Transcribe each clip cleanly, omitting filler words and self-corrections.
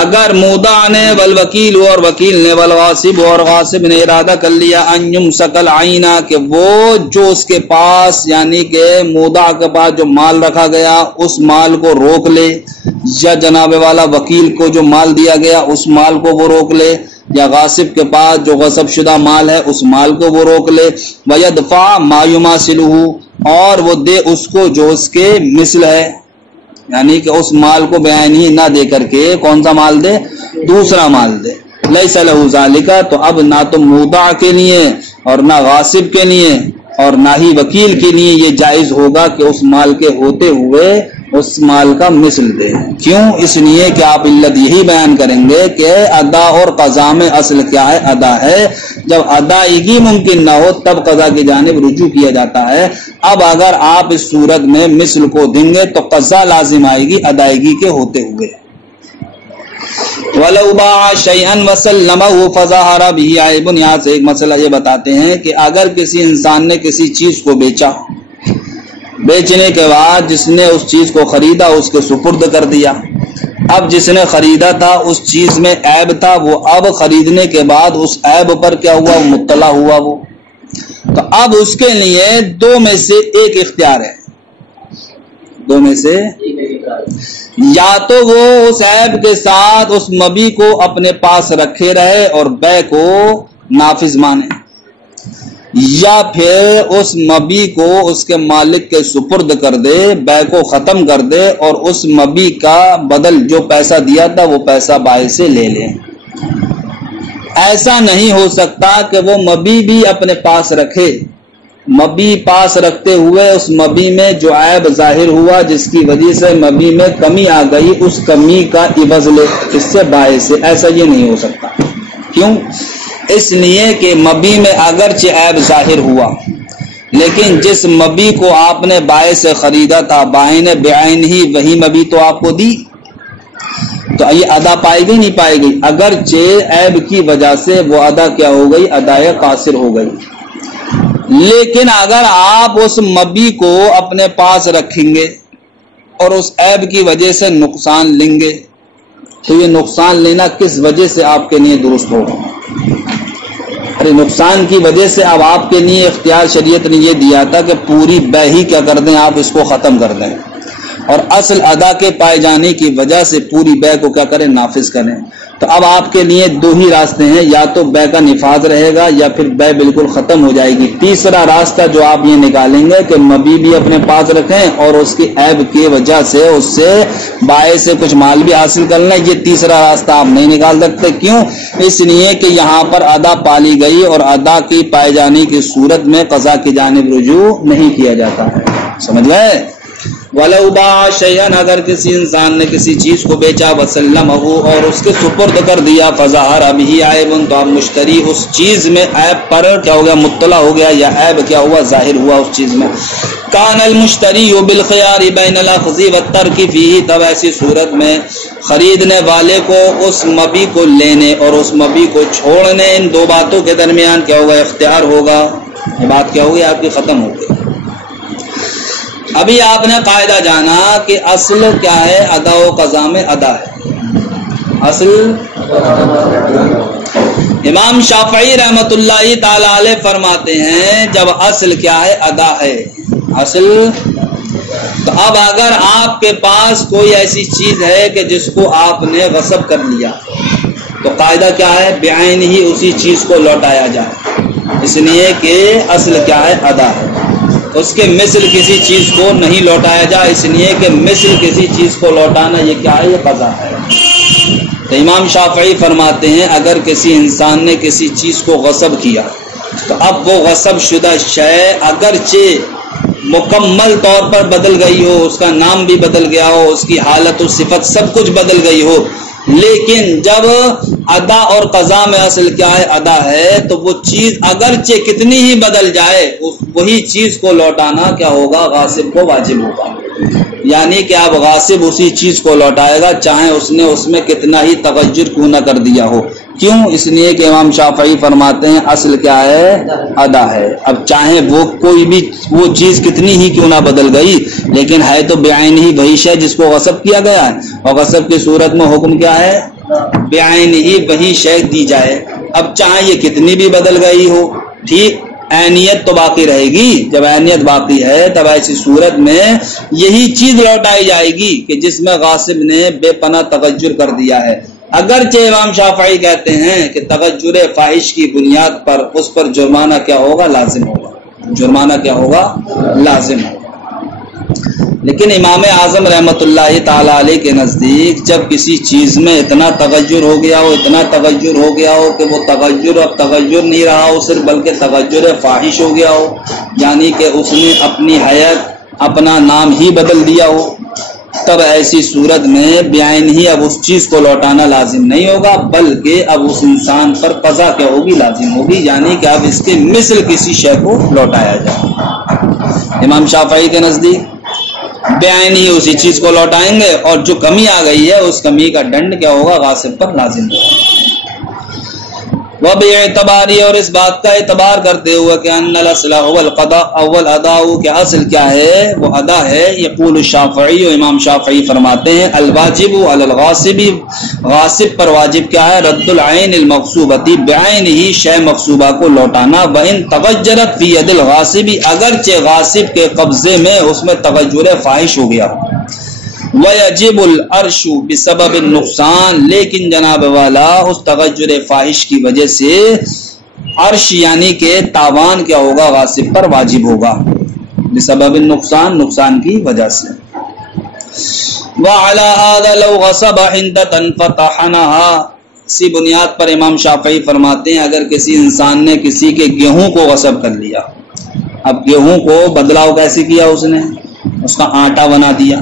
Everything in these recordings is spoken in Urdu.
اگر مودع نے والوکیل اور وکیل نے والغاصب اور غاصب نے ارادہ کر لیا ان یمسک العین کہ وہ جو اس کے پاس یعنی کہ مودع کے پاس جو مال رکھا گیا اس مال کو روک لے، یا جناب والا وکیل کو جو مال دیا گیا اس مال کو وہ روک لے، یا غاصب کے پاس جو غصب شدہ مال ہے اس مال کو وہ روک لے، ویدفع ما یماثلہ اور وہ دے اس کو جو اس کے مثل ہے، یعنی کہ اس مال کو بیان ہی نہ دے کر کے کون سا مال دے؟ دوسرا مال دے۔ لیس لہ ذالک تو اب نہ تو مودع کے لیے اور نہ غاصب کے لیے اور نہ ہی وکیل کے لیے یہ جائز ہوگا کہ اس مال کے ہوتے ہوئے اس مال کا مثل دے۔ کیوں؟ اس لیے کہ آپ علت یہی بیان کریں گے کہ ادا اور قضا میں اصل کیا ہے؟ ادا ہے۔ جب ادائیگی ممکن نہ ہو تب قضا کی جانب رجوع کیا جاتا ہے۔ اب اگر آپ اس صورت میں مثل کو دیں گے تو قضا لازم آئے گی ادائیگی کے ہوتے ہوئے۔ وَلَوْ بَاعَ شَيْئًا وَسَلَّمَهُ فَظَهَرَ بِهِ عَيْبٌ، یہاں سے ایک مسئلہ یہ بتاتے ہیں کہ اگر کسی انسان نے کسی چیز کو بیچا، بیچنے کے بعد جس نے اس چیز کو خریدا اس کے سپرد کر دیا، اب جس نے خریدا تھا اس چیز میں عیب تھا، وہ اب خریدنے کے بعد اس عیب پر کیا ہوا؟ مطلع ہوا وہ، تو اب اس کے لیے دو میں سے ایک اختیار ہے، دو میں سے یا تو وہ اس عیب کے ساتھ اس مبی کو اپنے پاس رکھے رہے اور بے کو نافذ مانے، یا پھر اس مبی کو اس کے مالک کے سپرد کر دے، بے کو ختم کر دے اور اس مبی کا بدل جو پیسہ دیا تھا وہ پیسہ بائع سے لے لے۔ ایسا نہیں ہو سکتا کہ وہ مبی بھی اپنے پاس رکھے، مبی پاس رکھتے ہوئے اس مبی میں جو عیب ظاہر ہوا جس کی وجہ سے مبی میں کمی آ گئی اس کمی کا عوض لے اس سے بائع سے، ایسا یہ نہیں ہو سکتا۔ کیوں؟ اس لیے کہ مبی میں اگرچہ عیب ظاہر ہوا لیکن جس مبی کو آپ نے بائع سے خریدا تھا بائع نے بعین ہی وہی مبی تو آپ کو دی، تو یہ ادا پائے گی نہیں پائے گی، اگرچہ عیب کی وجہ سے وہ ادا کیا ہو گئی؟ ادائے قاصر ہو گئی۔ لیکن اگر آپ اس مبی کو اپنے پاس رکھیں گے اور اس عیب کی وجہ سے نقصان لیں گے تو یہ نقصان لینا کس وجہ سے آپ کے لیے درست ہوگا؟ ارے نقصان کی وجہ سے اب آپ کے لیے اختیار شریعت نے یہ دیا تھا کہ پوری بے ہی کیا کر دیں، آپ اس کو ختم کر دیں، اور اصل ادا کے پائے جانے کی وجہ سے پوری بے کو کیا کریں؟ نافذ کریں۔ تو اب آپ کے لیے دو ہی راستے ہیں، یا تو بے کا نفاذ رہے گا یا پھر بے بالکل ختم ہو جائے گی۔ تیسرا راستہ جو آپ یہ نکالیں گے کہ مبی بھی اپنے پاس رکھیں اور اس کی عیب کی وجہ سے اس سے بائع سے کچھ مال بھی حاصل کر لیں، یہ تیسرا راستہ آپ نہیں نکال سکتے۔ کیوں؟ اس لیے کہ یہاں پر ادا پالی گئی اور ادا کی پائے جانے کی صورت میں قضا کی جانب رجوع نہیں کیا جاتا ہے۔ سمجھ گئے؟ وَلَوْ بَاعَ شَيْئًا اگر کسی انسان نے کسی چیز کو بیچا وَسَلَّمَهُ اور اس کے سپرد کر دیا فَظَهَرَ بِهِ عَيْبٌ تو اب مشتری اس چیز میں عیب پر کیا ہو گیا؟ مطلع ہو گیا، یا عیب کیا ہوا؟ ظاہر ہوا اس چیز میں۔ كَانَ الْمُشْتَرِيُّ بِالْخِيَارِ بَيْنَ الْأَخْذِ وَالتَّرْكِ فِيهِ تب ایسی صورت میں خریدنے والے کو اس مبی کو لینے اور اس مبی کو چھوڑنے، ان دو باتوں کے درمیان کیا ہوگا؟ اختیار ہوگا۔ یہ بات کیا ہوگی؟ آپ کی ختم ہو گئی۔ ابھی آپ نے قاعدہ جانا کہ اصل کیا ہے؟ ادا و قضا میں ادا ہے، اصل۔ امام شافعی رحمت اللہ تعالی علیہ فرماتے ہیں جب اصل کیا ہے؟ ادا ہے، اصل۔ تو اب اگر آپ کے پاس کوئی ایسی چیز ہے کہ جس کو آپ نے غصب کر لیا تو قاعدہ کیا ہے؟ بعین ہی اسی چیز کو لوٹایا جائے، اس لیے کہ اصل کیا ہے؟ ادا ہے۔ اس کے مثل کسی چیز کو نہیں لوٹایا جائے، اس لیے کہ مثل کسی چیز کو لوٹانا یہ کیا ہے؟ یہ قضا ہے۔ تو امام شافعی فرماتے ہیں اگر کسی انسان نے کسی چیز کو غصب کیا تو اب وہ غصب شدہ شے اگرچہ مکمل طور پر بدل گئی ہو، اس کا نام بھی بدل گیا ہو، اس کی حالت و صفت سب کچھ بدل گئی ہو، لیکن جب ادا اور قضا میں اصل کیا ہے؟ ادا ہے، تو وہ چیز اگرچہ کتنی ہی بدل جائے وہی چیز کو لوٹانا کیا ہوگا؟ غاصب کو واجب ہوگا۔ یعنی کہ اب غاصب اسی چیز کو لوٹائے گا چاہے اس نے اس میں کتنا ہی تغیر کیوں نہ کر دیا ہو۔ کیوں؟ اس لیے کہ امام شافعی فرماتے ہیں اصل کیا ہے؟ ادا ہے۔ اب چاہے وہ کوئی بھی وہ چیز کتنی ہی کیوں نہ بدل گئی لیکن ہے تو بعین ہی وہی شے جس کو غصب کیا گیا ہے، اور غصب کی صورت میں حکم کیا ہے؟ بعین ہی وہی شے دی جائے. اب چاہے یہ کتنی بھی بدل گئی ہو، ٹھیک، عینیت تو باقی رہے گی. جب عینیت باقی ہے تب ایسی صورت میں یہی چیز لوٹائی جائے گی کہ جس میں غاصب نے بے پناہ تغیر کر دیا ہے. اگرچہ امام شافعی کہتے ہیں کہ تغیر فاحش کی بنیاد پر اس پر جرمانہ کیا ہوگا؟ لازم ہوگا. جرمانہ کیا ہوگا؟ لازم ہوگا. لیکن امام اعظم رحمت اللہ تعالی علیہ کے نزدیک جب کسی چیز میں اتنا تغیر ہو گیا ہو، اتنا تغیر ہو گیا ہو کہ وہ تغیر اب تغیر نہیں رہا ہو صرف، بلکہ تغیر فاحش ہو گیا ہو، یعنی کہ اس نے اپنی حیت، اپنا نام ہی بدل دیا ہو، تب ایسی صورت میں بعین ہی اب اس چیز کو لوٹانا لازم نہیں ہوگا، بلکہ اب اس انسان پر قضا کیا ہوگی؟ لازم ہوگی، یعنی کہ اب اس کے مثل کسی شے کو لوٹایا جائے. امام شافعی کے نزدیک بعین ہی اسی چیز کو لوٹائیں گے، اور جو کمی آ گئی ہے اس کمی کا دنڈ کیا ہوگا؟ غاصب پر لازم ہوگا. وہ بے اعتباری، اور اس بات کا اعتبار کرتے ہوئے کہ ان الاصل هو القضاء، اول ادا کہ اصل کیا ہے؟ وہ ادا ہے. یقول الشافعی، امام شافعی فرماتے ہیں الواجب علی الغاصب، غاصب پر واجب کیا ہے؟ رد العین المغصوبۃ، بعین ہی شے مغصوبہ کو لوٹانا. وان تغیرت فی ید الغاصب، اگرچہ غاصب کے قبضے میں اس میں تغیر فاحش ہو گیا. وَيَجِبُ الْعَرْشُ بِسَبَبِ النُّقْصَانِ، لیکن جناب والا اس تغیر فاحش کی وجہ سے عرش یعنی کہ تاوان کیا ہوگا؟ غاصب پر واجب ہوگا. بسبب النقصان، نقصان کی وجہ سے. وَعَلَى هَذَا لَوْ غَصَبَ حِنْدَةً فَطَحَنَهَا، اسی بنیاد پر امام شافعی فرماتے ہیں اگر کسی انسان نے کسی کے گیہوں کو غصب کر لیا، اب گیہوں کو بدلاؤ کیسے کیا؟ اس نے اس کا آٹا بنا دیا.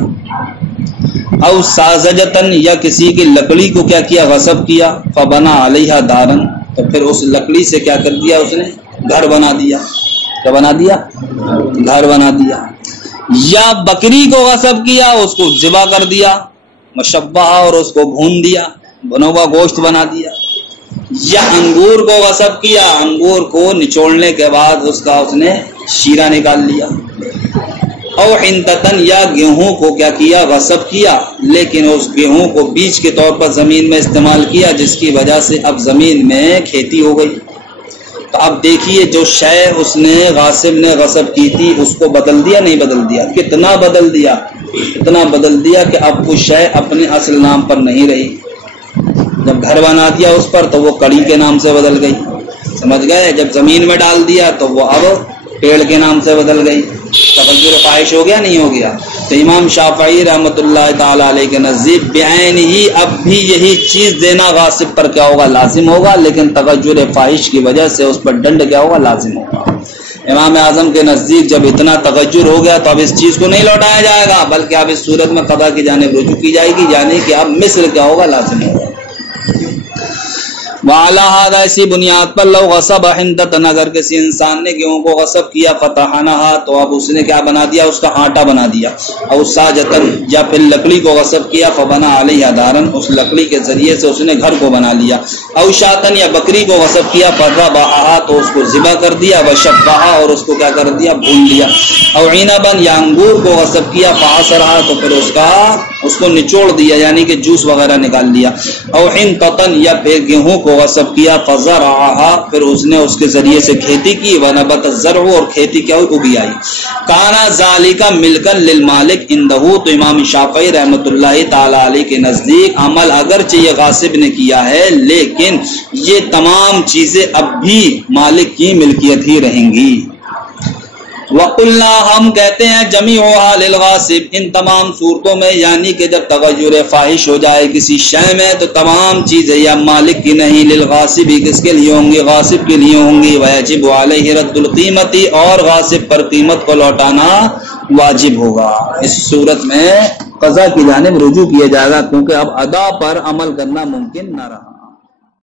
او سازجتن، یا کسی کی لکڑی کو کیا کیا؟ غصب کیا. فبنا علیہا دارن، تو پھر اس لکڑی سے کیا کر دیا؟ اس نے گھر بنا دیا. کیا بنا دیا؟ گھر بنا دیا. یا بکری کو غصب کیا، اس کو ذبح کر دیا، مشبہ، اور اس کو بھون دیا، بنا ہوا گوشت بنا دیا. یا انگور کو غصب کیا، انگور کو نچوڑنے کے بعد اس کا اس نے شیرہ نکال لیا. او حنتتن، یا گیہوں کو کیا کیا؟ غصب کیا، لیکن اس گیہوں کو بیج کے طور پر زمین میں استعمال کیا، جس کی وجہ سے اب زمین میں کھیتی ہو گئی. تو اب دیکھیے جو شے اس نے غاصب نے غصب کی تھی اس کو بدل دیا نہیں بدل دیا؟ کتنا بدل دیا؟ اتنا بدل دیا کہ اب وہ شے اپنے اصل نام پر نہیں رہی. جب گھر بنا دیا اس پر تو وہ کڑی کے نام سے بدل گئی، سمجھ گئے؟ جب زمین میں ڈال دیا تو وہ اب پیڑ کے نام سے بدل گئی. تغیر فاحش ہو گیا نہیں ہو گیا؟ تو امام شافعی رحمت اللہ تعالی علیہ کے نزدیک بعین ہی اب بھی یہی چیز دینا غاصب پر کیا ہوگا؟ لازم ہوگا، لیکن تغیر فاحش کی وجہ سے اس پر دنڈ کیا ہوگا؟ لازم ہوگا. امام اعظم کے نزدیک جب اتنا تغیر ہو گیا تو اب اس چیز کو نہیں لوٹایا جائے گا، بلکہ اب اس صورت میں قضا کی جانب رجوع کی جائے گی، یعنی کہ اب مثل کیا ہوگا؟ لازم ہوگا. وعلی ھذا، اسی بنیاد پر لو غصب حنتتن، اگر کسی انسان نے گیہوں کو غصب کیا، فتحنها، تو اب اس نے کیا بنا دیا؟ اس کا آٹا بنا دیا. او ساجتن، یا پھر لکڑی کو غصب کیا، فبنا علیہا دارن، اس لکڑی کے ذریعے سے اس نے گھر کو بنا لیا. او شاتن، یا بکری کو غصب کیا، فذبحها، تو اس کو ذبح کر دیا، وشبھها، اور اس کو کیا کر دیا؟ بھون دیا. او عنبا، یا انگور کو غصب کیا، فعصرها، تو پھر اس کو نچوڑ دیا، یعنی کہ جوس وغیرہ نکال لیا. او حنطتن، یا پھر گیہوں کو غصب کیا، فزرعها، پھر اس نے اس کے ذریعے سے کھیتی کی، ونبت الزرع، اور کھیتی کیا ہوئی؟ اگی آئی. کانا ذالک ملکا للمالک عنده، تو امام شافعی رحمت اللہ تعالی علیہ کے نزدیک عمل اگرچہ یہ غاصب نے کیا ہے لیکن یہ تمام چیزیں اب بھی مالک کی ملکیت ہی رہیں گی. وَقُلْنَا، ہم کہتے ہیں جَمِيعُهَا لِلْغَاصِبِ، ان تمام صورتوں میں، یعنی کہ جب تغیر فاحش ہو جائے کسی شے میں تو تمام چیزیں یا مالک کی نہیں، للغاصب، کس کے لیے ہوں گی؟ غاصب کے لیے ہوں گی. وَيَجِبُ عَلَيْهِ رَدُّ الْقِيمَةِ، اور غاصب پر قیمت کو لوٹانا واجب ہوگا. اس صورت میں قضا کی جانب رجوع کیا جائے گا، کیونکہ اب ادا پر عمل کرنا ممکن نہ رہا.